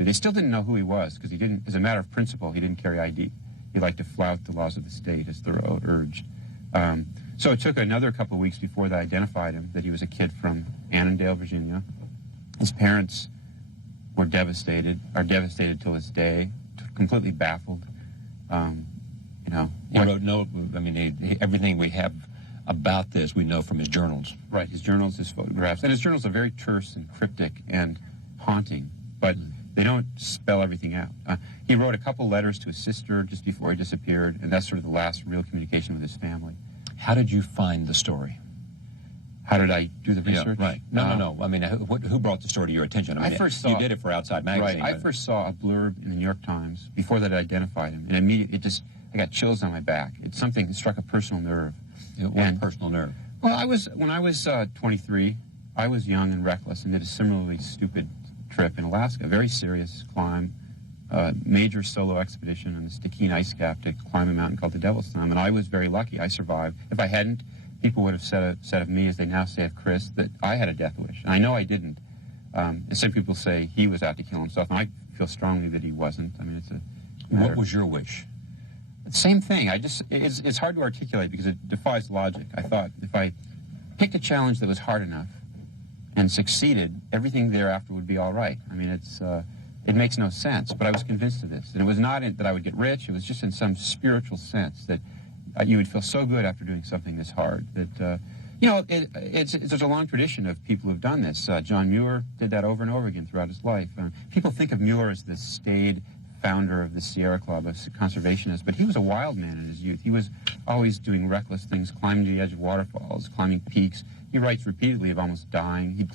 actually. They still didn't know who he was because he didn't, as a matter of principle, he didn't carry ID. He liked to flout the laws of the state, as Thoreau urged. So it took another couple of weeks before they identified him, that he was a kid from Annandale, Virginia. His parents were devastated, are devastated till this day, completely baffled. You know, he wrote no. I mean, everything we have about this we know from his journals. Right, his journals, his photographs, and his journals are very terse and cryptic and haunting, but they don't spell everything out. He wrote a couple letters to his sister just before he disappeared, and that's sort of the last real communication with his family. How did you find the story? How did I do the research? Yeah, right. No. I mean, who brought the story to your attention? I mean, first saw, you did it for Outside Magazine. Right. I first saw a blurb in the New York Times before that I identified him, and immediately I got chills on my back. It's something that struck a personal nerve. What personal nerve? Well, when I was 23, I was young and reckless and did a similarly stupid trip in Alaska, a very serious climb, major solo expedition on the Stikine ice cap to climb a mountain called the Devil's Thumb, and I was very lucky. I survived. If I hadn't, people would have said of me, as they now say of Chris, that I had a death wish. And I know I didn't. And some people say he was out to kill himself, and I feel strongly that he wasn't. I mean, it's a matter. What was your wish? Same thing. It's hard to articulate because it defies logic. I thought if I picked a challenge that was hard enough and succeeded, everything thereafter would be all right. I mean, it makes no sense, but I was convinced of this. And it was not that I would get rich. It was just in some spiritual sense that you would feel so good after doing something this hard that, you know, there's a long tradition of people who've done this. John Muir did that over and over again throughout his life. People think of Muir as the staid founder of the Sierra Club, a conservationist, but he was a wild man in his youth. He was always doing reckless things, climbing to the edge of waterfalls, climbing peaks. He writes repeatedly of almost dying. He'd